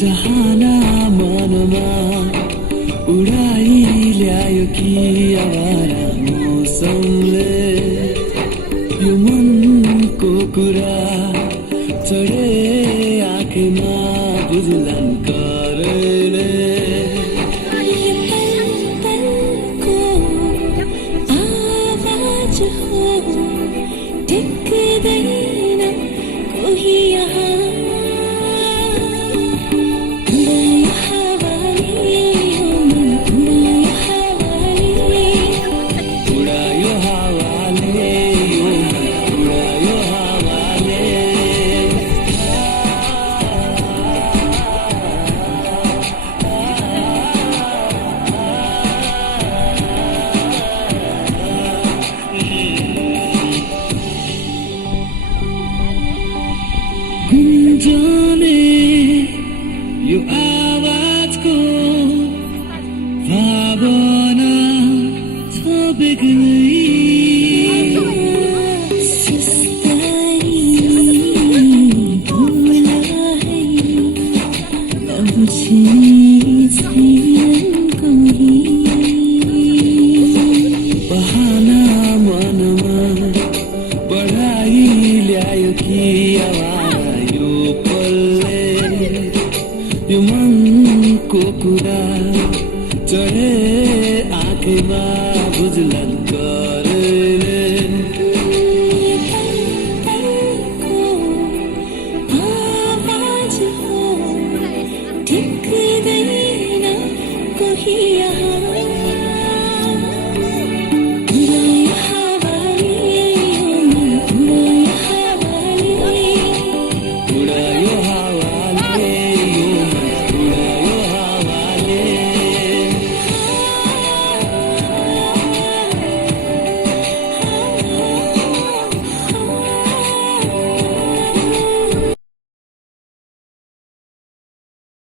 चाहना मनमा उडाई ल्यायो कि आवारा मौसमले यो मनको कुरा चढे आँखमा बुझ्लान् करले टिक्दैन कोही यहाँ उडायो हावाले यो मन उडायो हावाले गुन्जने यो आवाजको भावना छ बेग्लै बहाना मनमा बढाई ल्यायो कि आवारा यो पलले यो मनको कुरा चढे आँखमा बुझ्ला